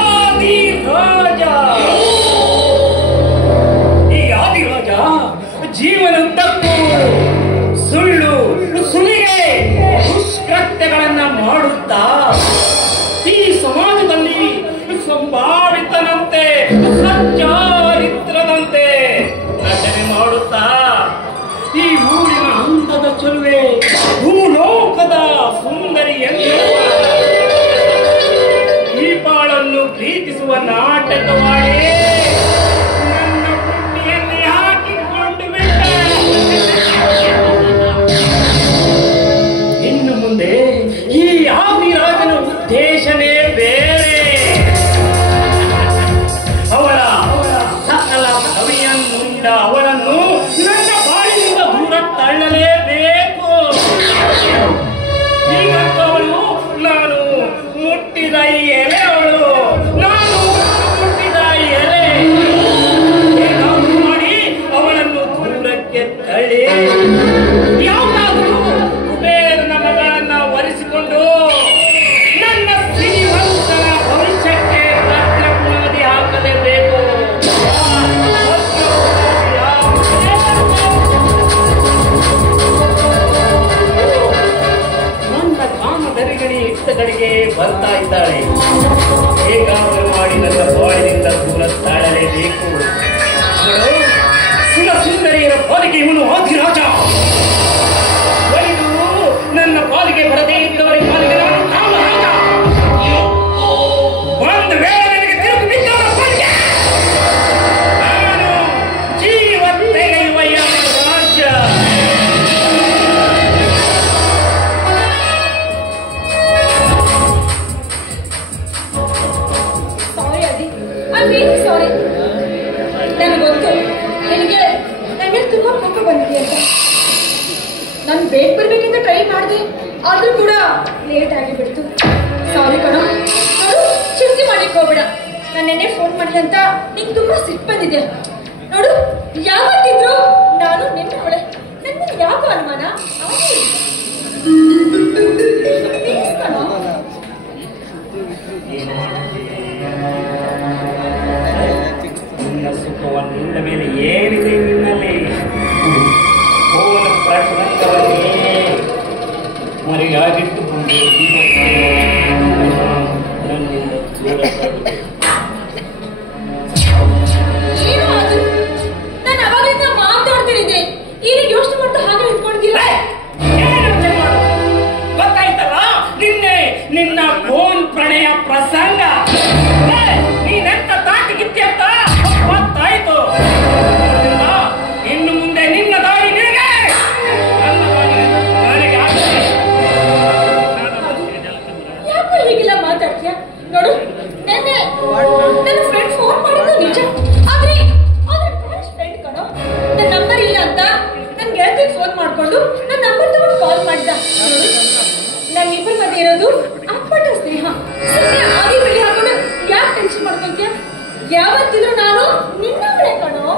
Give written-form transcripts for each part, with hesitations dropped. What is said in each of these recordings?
ಆದಿರಾಜ ಈ ಆದಿರಾಜ ಜೀವನದ್ದಕ್ಕೂ ಸುಳ್ಳು ಸುಲಿಗೆ ದುಷ್ಕೃತ್ಯಗಳನ್ನ ಮಾಡುತ್ತಾ ಈ ಸಮಾಜದಲ್ಲಿ ಸಂಭಾವಿತನಂತೆ ಸಚ್ಚಾರಿತ್ರದಂತೆ ನಟನೆ ಮಾಡುತ್ತಾ ಈ ಊರಿನ ಅಂದದ ಚೆಲುವೆ ಭೂಲೋಕದ ಸುಂದರಿ ಎನ್ನುವ ಈ ಬಾಳನ್ನು ಪ್ರೀತಿಸುವ ನಾಟಕವಾಡಿ ನನ್ನ ಬುಟ್ಟಿಯಲ್ಲಿ ಹಾಕಿಕೊಂಡು ಬಿಟ್ಟ. ಇನ್ನು ಮುಂದೆ ಈ ಆದಿರಾಜನ ಉದ್ದೇಶನೇ ಬೇರೆ. ಅವಳ ಸಕಲ ಕವಿಯನ್ನುಂಡ ಅವಳನ್ನು ನನ್ನ ಬಾಳಿನಿಂದ ದೂರ ತಳ್ಳಲೇಬೇಕು. ಈಗಂತೂ ಅವಳು ನಾನು ಮುಟ್ಟಿದ ಎಲೆ, ಅವಳು ನಾನು ಮುಟ್ಟಿದ ಎಲೆ. ಏನಾದರೂ ಮಾಡಿ ಅವಳನ್ನು ದೂರಕ್ಕೆ ತಳ್ಳಿ ಯಾವುದಾದರೂ ಕುಬೇರನ ಮಗಳನ್ನ ವರಿಸಿಕೊಂಡು ನನ್ನ ಶ್ರೀಮಂತರ ಭವಿಷ್ಯಕ್ಕೆ ಬುನಾದಿ ಹಾಕಲೇಬೇಕು. ನನ್ನ ಕಾಮದರಿಗಣಿ ಇಟ್ಟ ಕಡೆಗೆ ಬರ್ತಾ ಇದ್ದಾಳೆ. ಹೇಗಾದರೂ ಮಾಡಿ ನನ್ನ ಬಾಳಿನಿಂದ ದೂರ ತಾಳಲೇಬೇಕು. ಸುಂದರಿಯರ ಪಾಲಿಗೆ ಇವನು ಆದಿರಾಜ. ಒಲಿದು ನನ್ನ ಪಾಲಿಗೆ ಬರದೇ ಇದ್ದವರಿಗೆ ಪಾಲಿಗೆ ನಾನು ಕಾಮರಾಜ. ಒಂದು ವೇಳೆ ನನಗೆ ತಿರುಗಿ ಬಿದ್ದವರ ಪಾಲಿಗೆ ನಾನು ಜೀವ ತೆಗೆಯುವ ರಾಜ್ಯ. ಸಾರಿ ಅದಿ, ಐ ವೆರಿ ಸಾರಿ. ನನಗೆ ಗೊತ್ತು ನಿನಗೆ ನನ್ನ ತುಂಬಾ ಕೋಪ ಬಂದಿದೆ ಅಂತ. ನಾನು ಬೇಗ ಬರ್ಬೇಕಂತ ಟ್ರೈ ಮಾಡಿದೆ, ಆದ್ರೂ ಕೂಡ ಲೇಟ್ ಆಗಿಬಿಡ್ತು. ಸಾರಿ ಕಣ. ನೋಡು, ಚಿಂತೆ ಮಾಡ್ಲಿಕ್ಕೆ ಹೋಗ್ಬೇಡ. ನಾನು ನೆನ್ನೆ ಫೋನ್ ಮಾಡಿಲ್ಲ ಅಂತ ನಿಂಗೆ ತುಂಬಾ ಸಿಟ್ಟು ಬಂದಿದೆ. ನೋಡು, ಯಾವತ್ತಿದ್ರು ನಾನು ನಿನ್ನವಳೆ. ನನಗೆ ಯಾಕೋ ಅನುಮಾನ. ಪ್ಲೀಸ್ ಕಣ. ನಿನ್ನ ಸುಖವನ್ನು ನಿನ್ನ ಮೇಲೆ ಏನಿದೆ ನಿನ್ನಲ್ಲಿ? ಪೂರ್ಣ ಪ್ರಪಂಚವನ್ನೇ ಮರೆಯಾಗಿಟ್ಟುಕೊಂಡು ನನ್ನಿಂದ ದೂರ ಸಾಗಿದೆ. ಏನು ಅದು? ನಾನು ಅವಾಗಲಿಂದ ಮಾತಾಡ್ತಿದ್ದೆ, ಈಗ ಯೋಚನೆ ಮಾಡ್ತಾ ಹಾಗೆ ಇಟ್ಕೊಂಡಿದ್ದೀರ. ಗೊತ್ತಾಯ್ತಲ್ಲ ನಿನ್ನೆ ನಿನ್ನ ಫೋನ್ ಪ್ರಣಯ ಪ್ರಸಂಗ. ನೀನೆಂತ ತಾಟಿಗಿತ್ತಿ ಅಂತ ಗೊತ್ತಾಯ್ತು. ಇನ್ನು ಮುಂದೆ ನಿನ್ನ ದಾರಿ ನಿನಗೆ, ನನ್ನ ದಾರಿ ನನಗೆ ಆಗ್ತದೆ. ಯಾಕೋ ಹೀಗೆಲ್ಲ ಮಾತಾಡ್ತೀಯ? ನೋಡು, ನೆನ್ನೆ ನನ್ನ ಫ್ರೆಂಡ್ ಫೋನ್ ಮಾಡಿದ್ದು ನಿಜ. ಆದ್ರೆ ಫ್ರೆಂಡ್ ಕಣೋ, ನನ್ನ ನಂಬರ್ ಇಲ್ಲ ಅಂತ ನನ್ನ ಗೆಳತಿ ಫೋನ್ ಮಾಡ್ಕೊಂಡು ನನ್ನ ನಂಬರ್ ತಗೊಂಡು ಕಾಲ್ ಮಾಡಿದ. ನಮ್ಮಿಬ್ಬರ ಮಧ್ಯೆ ಇರೋದು ಅಪ್ಪಟ ಸ್ನೇಹ. ಸುಮ್ಮನೆ ಆಗಿ ಬೆಳಿ ಹಾಕೊಂಡು ಯಾಕೆ ಟೆನ್ಷನ್ ಮಾಡ್ಕೊಂತೀಯ? ಯಾವತ್ತಿದ್ರು ನಾನು ನಿನ್ನವಳೆ ಕಣೋ.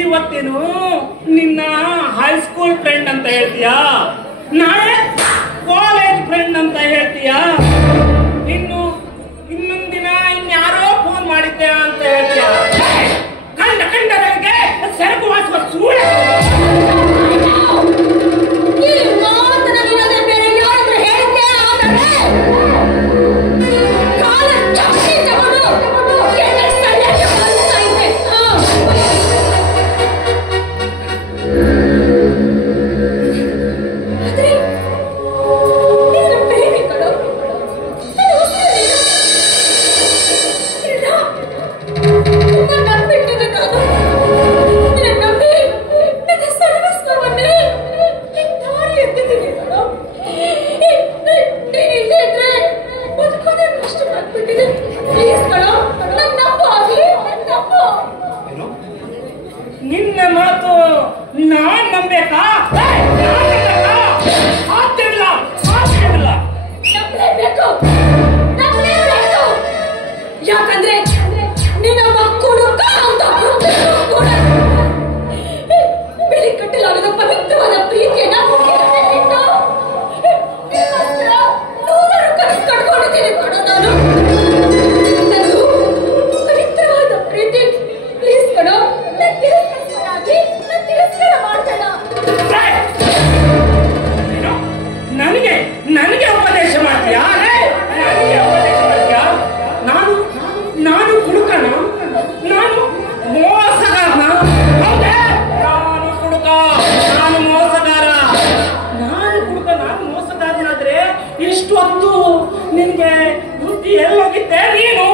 ಇವತ್ತೇನು ನಿನ್ನ ಹೈಸ್ಕೂಲ್ ಫ್ರೆಂಡ್ ಅಂತ ಹೇಳ್ತೀಯಾ, ನಾಳೆ ಕಾಲೇಜ್ ಫ್ರೆಂಡ್ ಅಂತ ಹೇಳ್ತೀಯಾ? ಇಷ್ಟೊತ್ತು ನಿನ್ಗೆ ಬುದ್ಧಿ ಎಲ್ಲೋಗಿದ್ದೆ ನೀನು?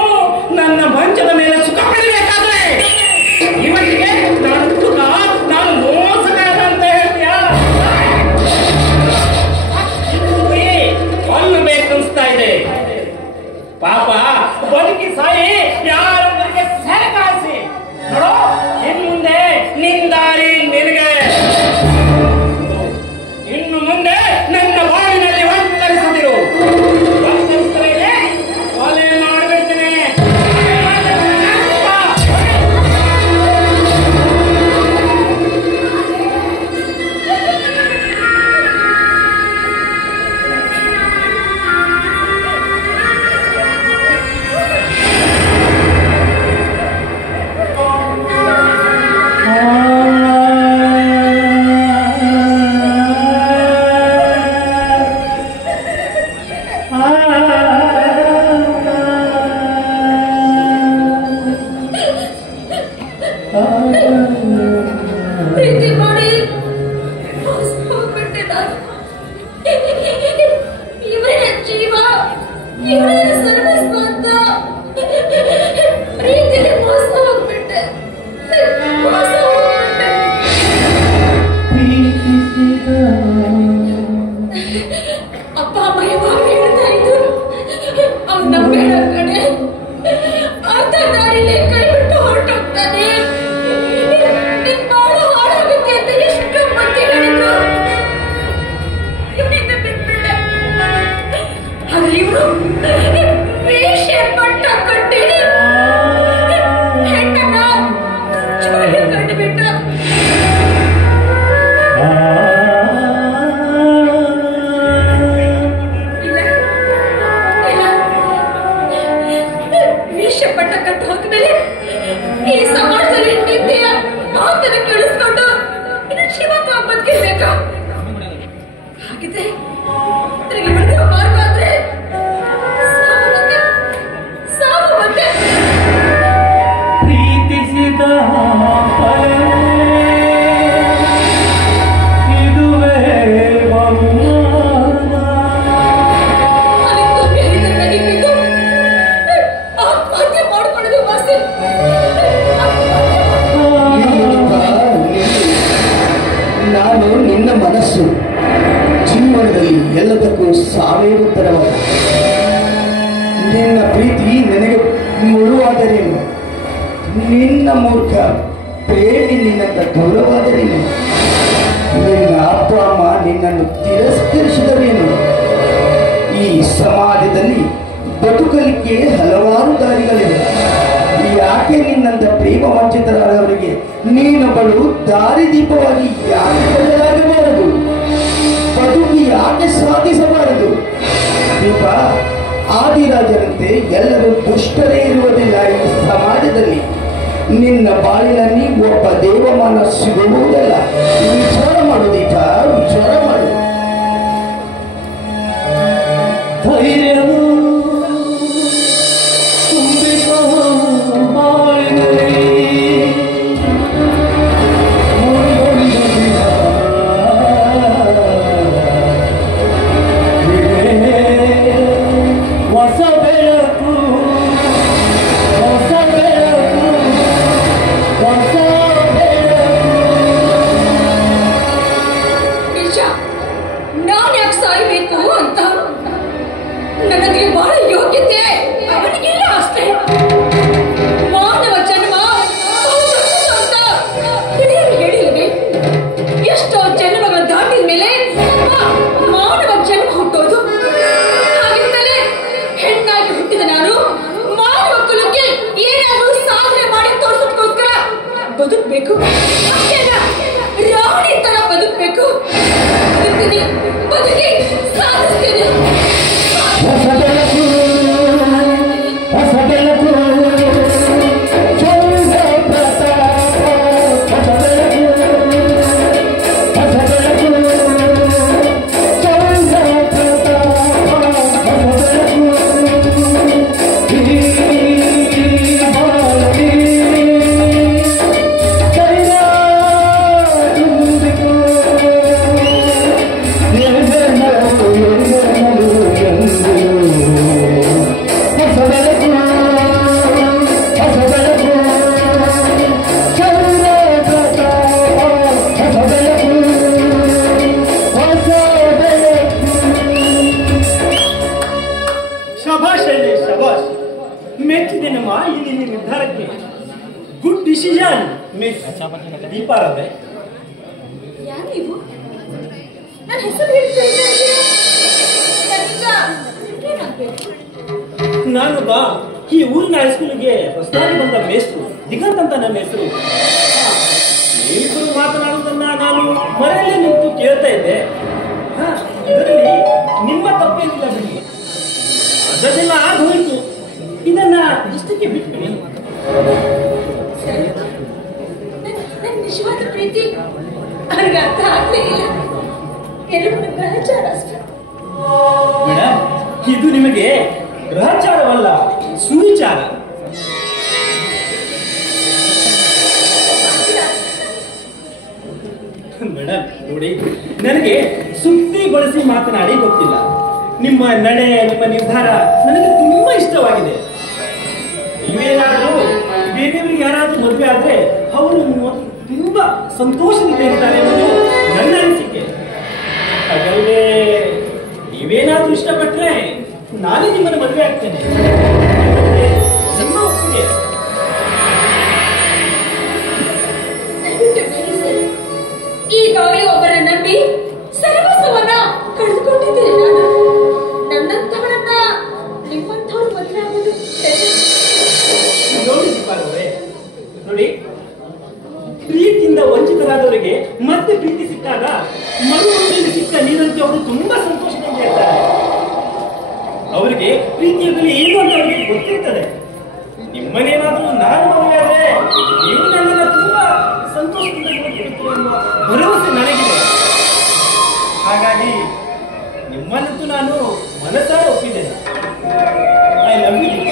ನನ್ನ ಮಂಚದ ಮೇಲೆ ಸುಖ ಪಡಿಬೇಕಾದ್ರೆ ಇವತ್ತಿಗೆ ನಾನು ಹುಡುಗ, ನಾನು ಮೋಸಗಾರ ಅಂತ ಹೇಳ್ತೀಯಾ? ಕೊಲ್ಲಬೇಕನ್ಸ್ತಾ ಇದೆ. ಪಾಪ ಬದುಕಿ ಸಾಯಿ ಯಾರೊಬ್ಬರಿಗೆ ಸೆರಗಾಯಿಸಿ ನೋಡೋ. ಇನ್ನು ಮುಂದೆ ನಿಂದಾರಿ ನಿನಗೆ. ಇನ್ನು ಮುಂದೆ ನನ್ನ ಬಾಳಿನಲ್ಲಿ ವಂಚರಿಸದಿರು. ವಂಚರಿಸಿದರೆ ಕೊಲೆ ಮಾಡಿಬಿಡ್ತೇನೆ. ಪ್ರೀತಿ ಮಾಡಿ ಹೋಗ್ಬಿಟ್ಟೆ ನಾನು. ಇವರೇ ಜೀವ, ಇವರೇ ಸರ್ವಸ್ವ ಅಂತ ಪ್ರೀತಿಗೆ ಮೋಸ ಹೋಗ್ಬಿಟ್ಟೆ. ಅಪ್ಪ ಅಮ್ಮ ಯಾವಾಗ ಹೇಳ್ತಾ ಇದ್ರು, ಅವ್ನು ನಂಬೇಡ ಕಣೆ, ಅರ್ಧ ದಾರಿಲಿ ಕೈ ಬಿಟ್ಟು ಹೊರಟೋಗ್ತಾನೆ, ನಿನ್ ಬಾಳ ಹಾಳಾಗುತ್ತೆ ಅಂತ ಎಷ್ಟು ಮಂದಿ ಹೇಳಿದ್ರು. ಇವನಿಂದ ಬಿಟ್ಬಿಟ್ಟೆ. ಆದ್ರೆ ಇವರು ವೇಷ ಪಟ್ಟ ಕಟ್ಟಿ ಹೆಣ್ಣನ್ನ ಚೂರಿಗೆ ಕಟ್ಟಿಬಿಟ್ಟ. ಪಟ್ಟ ಕಟ್ಟು ಹೋದ್ಮೇಲೆ ಈ ಸಮಾಜದಲ್ಲಿ ನಿಂದೆಯ ಮಾತನ್ನ ಕೇಳಿಸ್ಕೊಂಡು ಇನ್ನು ಜೀವಂತವಾಗಿ ಬದುಕಿರ್ಬೇಕಾ? ಹಾಗಿದ್ರೆ ನನಗೆ ಬದುಕೋ ಮಾರ್ಗ ಆದ್ರೆ ಸಾವು ಮತ್ತೆ ಪ್ರೀತಿಸಿದ ಇದುವೇ ನಾನು ನಿನ್ನ ಮನಸ್ಸು ಜೀವನದಲ್ಲಿ ಎಲ್ಲದಕ್ಕೂ ಸಾವೇ ಉತ್ತರವಾದ. ನಿನ್ನ ಪ್ರೀತಿ ನನಗೆ ಮುಳುವಾದರೇನು? ನಿನ್ನ ಮೂರ್ಖ ಪ್ರೇಮಿ ನಿನ್ನಂತ ದೂರವಾದರೇನು? ನಿನ್ನ ಅಪ್ಪ ಅಮ್ಮ ನಿನ್ನನ್ನು ತಿರಸ್ಕರಿಸಿದರೇನು? ಈ ಸಮಾಜದಲ್ಲಿ ಬದುಕಲಿಕ್ಕೆ ಹಲವಾರು ದಾರಿಗಳಿವೆ. ಯಾಕೆ ನಿನ್ನಂತ ಪ್ರೇಮ ವಂಚಿತರಾದವರಿಗೆ ನೀನೊಬ್ಬಳು ದಾರಿದೀಪವಾಗಿ ಯಾಕೆ ಬದಲಾಗಬಾರದು? ಬದುಕಿ ಯಾಕೆ ಸಾಧಿಸಬಾರದು? ದೀಪ, ಆದಿರಾಜರಂತೆ ಎಲ್ಲರೂ ದುಷ್ಟರೇ ಇರುವುದಿಲ್ಲ ಈ ಸಮಾಜದಲ್ಲಿ. ನಿನ್ನ ಬಾಳಿನಲ್ಲಿ ಒಬ್ಬ ದೇವಮಾನ ಸಿಗುವುದಲ್ಲ. ವಿಚಾರ ಮಾಡು ದೀಪ, ವಿಚಾರ ಮಾಡು. ಧೈರ್ಯವು ನನಗೆ ಬಹಳ ಯೋಗ್ಯತೆ ಅವನಿಗಿಲ್ಲ ಅಷ್ಟೇ. ಮಾನವ ಜನ್ಮ ಅಂತ ಹೇಳಿಲ್ವೇ? ಎಷ್ಟೋ ಜನ್ಮಗಳ ದಾಟಿದ ಮೇಲೆ ಮಾನವ ಜನ್ಮ ಹುಟ್ಟೋದು. ಹಾಗಿದ್ದರೆ ಹೆಣ್ಣಾಗಿ ಹುಟ್ಟಿದ ನಾನು ಮಾನವ ಕುಲಕ್ಕೆ ಏನಾದರೂ ಸಾಧನೆ ಮಾಡಿ ತೋರಿಸೋದಕ್ಕೋಸ್ಕರ ಬದುಕಬೇಕು. ಅಷ್ಟೇನ ರಾಣಿ ತರ ಬದುಕಬೇಕು. ಬದುಕಿ ಸಾಧಿಸ್ತೀನಿ. Decision miss ದೀಪಾರಾಧೆ. ಯಾರು ನೀವು? ನನ್ನ ಹೆಸರು ಹೇಳ್ತಾ ಇದ್ದೀರಾ? ನಾನೊಬ್ಬ ಈ ಊರಿನ ಹೈಸ್ಕೂಲಿಗೆ ಹೊಸದಾಗಿ ಬಂದ ಮೇಸ್ಟ್ರು ದಿಗಂತ್ ಅಂತ ನನ್ನ ಹೆಸರು. ನೀವಿಬ್ಬರು ಮಾತನಾಡುವುದನ್ನ ನಾನು ಮನೆಯಲ್ಲೇ ನಿಂತು ಕೇಳ್ತಾ ಇದ್ದೆ. ಇದರಲ್ಲಿ ನಿಮ್ಮ ತಪ್ಪೇನಿಲ್ಲ ಬಿಡಿ, ಅದನ್ನೆಲ್ಲ ಆಗೋಯ್ತು. ಇದನ್ನ ಇಷ್ಟಕ್ಕೆ ಬಿಟ್ಬಿಡಿ. ನನ್ನ ನಿಜವಾದ ಪ್ರೀತಿ ಅವ್ರಿಗೆ ಅರ್ಥ ಆಗ್ಲೇ ಇಲ್ಲ. ಕೆಲವು ಗ್ರಹಚಾರ ಅಷ್ಟೇ. ಮೇಡಮ್, ಇದು ನಿಮಗೆ ಗ್ರಹಚಾರವಲ್ಲ, ಸುವಿಚಾರ. ಮೇಡಮ್ ನೋಡಿ, ನನಗೆ ಸುದ್ದಿ ಬಳಸಿ ಮಾತನಾಡಿ ಗೊತ್ತಿಲ್ಲ. ನಿಮ್ಮ ನಡೆ, ನಿಮ್ಮ ನಿರ್ಧಾರ ನನಗೆ ತುಂಬಾ ಇಷ್ಟವಾಗಿದೆ. ನೀವೇನಾದರೂ ಬೇರೆಯವರಿಗೆ ಯಾರಾದ್ರೂ ಮದುವೆ ಆದ್ರೆ ಅವರು ತುಂಬಾ ಸಂತೋಷದಿಂದ ಇರ್ತಾರೆ ಅನ್ನೋದು ನನ್ನ ಅನಿಸಿಕೆ. ಹಾಗಲ್ಲದೆ ನೀವೇನಾದ್ರೂ ಇಷ್ಟಪಟ್ರೆ ನಾನೇ ನಿಮ್ಮನ್ನು ಮದುವೆ ಆಗ್ತೇನೆ. ನಿಮ್ಮ ಒಪ್ಪಿಗೆ. ಈಗಾಗಲೇ ಒಬ್ಬರನ್ನ ನಂಬಿ ಸರ್ವಸ್ವವನ್ನ ಕಳೆದುಕೊಂಡಿದ್ದೇನೆ ನಾನು. ನನ್ನಂತವರನ್ನ ನಿಮ್ಮಂಥವ್ರು ಮದುವೆ ಆಗೋದು ನೋಡಿ ದೀಪಾರವರೇ, ನೋಡಿ, ಪ್ರೀತಿಯಿಂದ ವಂಚಿತರಾದವರಿಗೆ ಮತ್ತೆ ಪ್ರೀತಿ ಸಿಕ್ಕಾಗ ಮರುಭೂಮಿಯಲ್ಲಿ ಸಿಕ್ಕ ನೀರಂತೆ ಅವರು ತುಂಬಾ ಸಂತೋಷದಿಂದ ಇರ್ತಾರೆ. ಅವರಿಗೆ ಪ್ರೀತಿಯ ಬೆಲೆ ಏನು ಅಂತ ಅವರಿಗೆ ಗೊತ್ತಿರ್ತದೆ. ನಿಮ್ಮನೇನಾದ್ರೂ ನಾನು ಮದುವೆ ಆದ್ರೆ ನೀವು ನನ್ನನ್ನ ತುಂಬಾ ಸಂತೋಷದಿಂದ ನೋಡ್ತಿರ್ತೀರಿ ಅನ್ನುವ ಭರವಸೆ ನನಗಿದೆ. ಹಾಗಾಗಿ ನಿಮ್ಮನ್ನಂತೂ ನಾನು